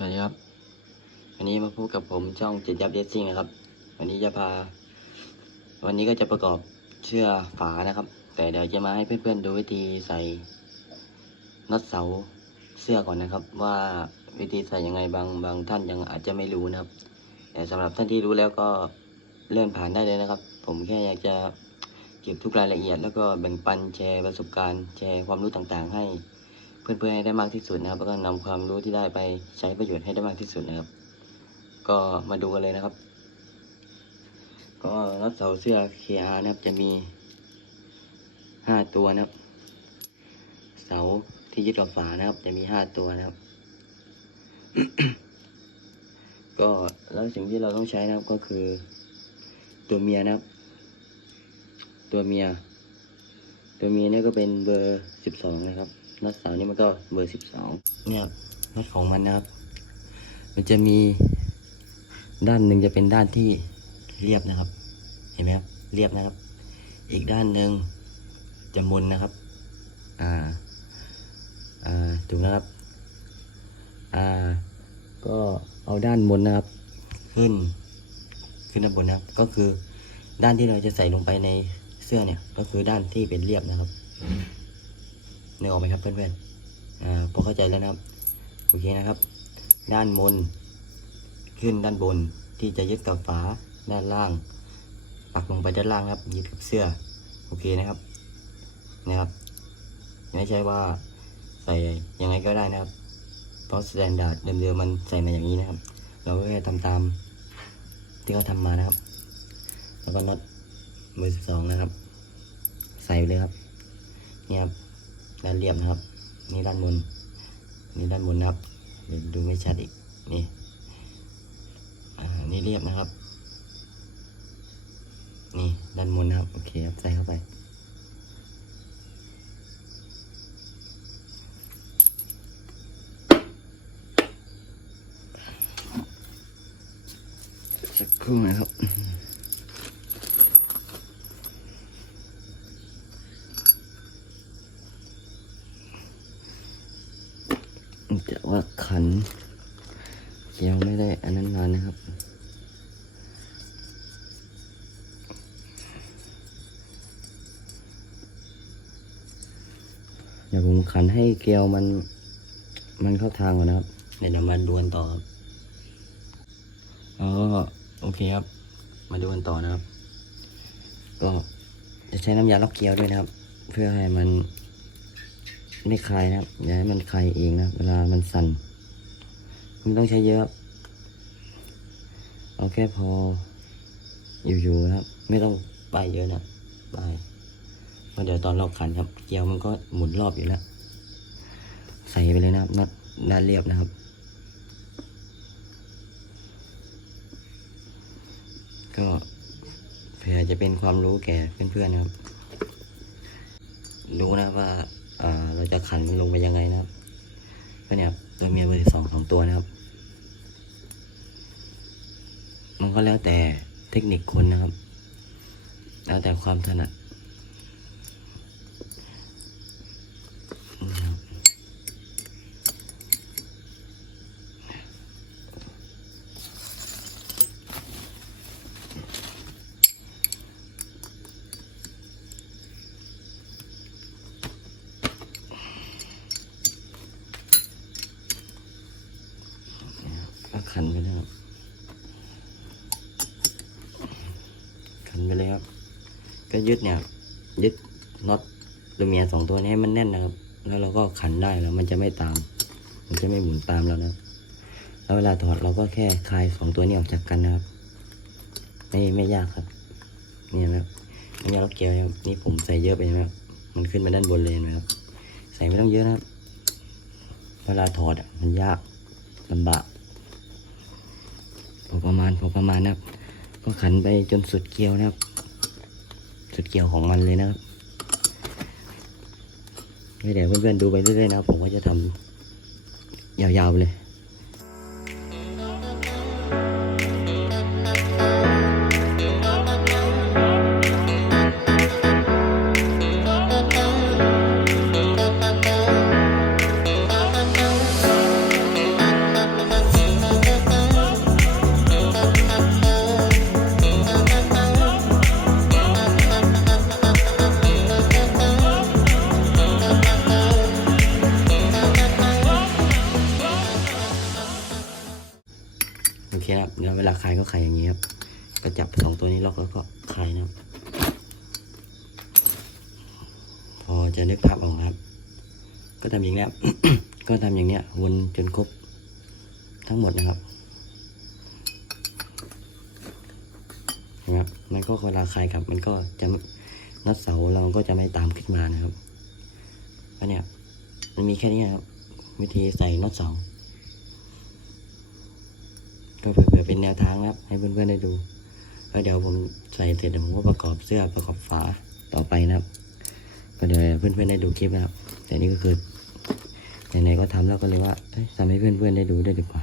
สวัสดีครับ วันนี้มาพบกับผมช่องเจ็ดยับเดซิ่งนะครับ วันนี้จะพา วันนี้ก็จะประกอบเชือกฝานะครับ แต่เดี๋ยวจะมาให้เพื่อนๆดูวิธีใส่น็อตเสาเสื้อก่อนนะครับ ว่าวิธีใส่ยังไงบางบางท่านยังอาจจะไม่รู้นะครับ แต่สำหรับท่านที่รู้แล้วก็เลื่อนผ่านได้เลยนะครับ ผมแค่อยากจะเก็บทุกรายละเอียด แล้วก็แบ่งปันแชร์ประสบการณ์แชร์ความรู้ต่างๆ ให้ เพื่อนๆให้ได้มากที่สุดนะครับ แล้วก็นำความรู้ที่ได้ไปใช้ประโยชน์ให้ได้มากที่สุดนะครับ ก็มาดูกันเลยนะครับ ก็รับเสาเสื้อ KR นะครับจะมีห้าตัวนะครับ เสาที่ยึดกับฝานะครับ จะมีห้าตัวนะครับ ก็แล้วสิ่งที่เราต้องใช้นะครับก็คือ ตัวเมียนะครับ ตัวเมีย ตัวเมียเนี่ยก็เป็นเบอร์สิบสองนะครับ น็อตเสานี่มันก็เบอร์สิบสองเนี่ยครับน็อตของมันนะครับ มันจะมีด้านหนึ่งจะเป็นด้านที่เรียบนะครับ เห็นไหมครับ เรียบนะครับ อีกด้านหนึ่งจะมุนนะครับ อ่า อ่าถูกนะครับ อ่า ก็เอาด้านบนนะครับ ขึ้น ขึ้นด้านบนนะครับ ก็คือด้านที่เราจะใส่ลงไปในเสื้อเนี่ย ก็คือด้านที่เป็นเรียบนะครับ นึกออกไหมครับเพื่อนๆอ่าพอเข้าใจแล้วนะครับ โอเคนะครับ ด้านบน ขึ้นด้านบนที่จะยึดกับฝาด้านล่าง ปักลงไปด้านล่างครับ ยึดกับเสื้อ โอเคนะครับ นะครับไม่ใช่ว่าใส่ยังไงก็ได้นะครับ เพราะสแตนดาร์ดเดิมๆมันใส่มาอย่างนี้นะครับ เราก็แค่ทำตามที่เขาทำมานะครับ แล้วก็น็อตมือสิบสองนะครับ ใส่เลยครับ เนี่ยครับ ด้านเรียบนะครับ นี่ด้านบน นี่ด้านบนนะครับเดี๋ยวดูไม่ชัดอีก นี่ อ่า นี่เรียบนะครับ นี่ด้านบนนะครับ โอเคครับ ใส่เข้าไป สักครู่นะครับ จะว่าขันยังไม่ได้อันนั้นมานะครับ เดี๋ยวผมขันให้เกลียวมัน มันเข้าทางก่อนนะครับ เดี๋ยวเรามาดวนต่อครับอ๋อโอเคครับ มาดูกันต่อนะครับ ก็จะใช้น้ำยาล็อกเกลียวด้วยนะครับ เพื่อให้มัน ไม่คลายนะครับอย่าให้มันคลายเองนะเวลามันสั่นไม่ต้องใช้เยอะ เอาแค่พออยู่ๆนะครับ ไม่ต้องไปเยอะนะไปเพราะเดี๋ยวตอนเราขันครับ เกลียวมันก็หมุนรอบอยู่แล้ว ใส่ไปเลยนะครับนัดด้านเรียบนะครับ ก็เผื่อจะเป็นความรู้แก่เพื่อนๆนะครับ รู้นะว่า เราจะขันลงไปยังไงนะครับก็เนี่ยตัวเมียเบอร์สองสองตัวนะครับ มันก็แล้วแต่เทคนิคคนนะครับ แล้วแต่ความถนัดนี่ครับ ก็ขันไปแล้วครับขันไปเลยครับ ก็ยึดเนี่ย ยึดน็อตตัวเมียสองตัวนี้ให้มันแน่นนะครับ แล้วเราก็ขันได้แล้ว มันจะไม่ตาม มันจะไม่หมุนตามแล้วนะแล้วเวลาถอดเราก็แค่คลายสองตัวนี้ออกจากกันนะครับ ไม่ไม่ยากครับนี่นะครับนี่เราเกี่ยวนี่ผมใส่เยอะไปนะครับ มันขึ้นมาด้านบนเลยนะครับ ใส่ไม่ต้องเยอะนะครับ เวลาถอดอะมันยากลำบาก พอประมาณพอประมาณนะครับ ก็ขันไปจนสุดเกลียวนะครับ สุดเกลียวของมันเลยนะครับไม่เดี๋ยวเพื่อนๆดูไปเรื่อยๆนะครับผมก็จะทำยาวๆเลย นะคครับแล้วเวลาคลายก็คลายอย่างนี้ครับก็จับสองตัวนี้ล็อกแล้วก็คลายนะครับ พอจะนึกภาพออกนะครับ ก็ทำอย่างนี้ครับก็ทำอย่างเนี้ยวนจนครบทั้งหมดนะครับนะครับมันก็เวลาคลายกลับมันก็จะน็อตเสาเราก็จะไม่ตามขึ้นมานะครับอันเนี้ยมันมีแค่นี้ครับ วิธีใส่น็อตเสา ก็เผื่อเป็นแนวทางนะครับ ให้เพื่อนๆได้ดู แล้วเดี๋ยวผมใส่เสร็จเดี๋ยวผมก็ประกอบเสื้อประกอบฝาต่อไปนะครับ ก็เดี๋ยวเพื่อนๆได้ดูคลิปนะครับ แต่นี่ก็คือไหนๆก็ทำแล้วก็เลยว่าเอ้ยทำให้เพื่อนๆได้ดูได้วยดีกว่า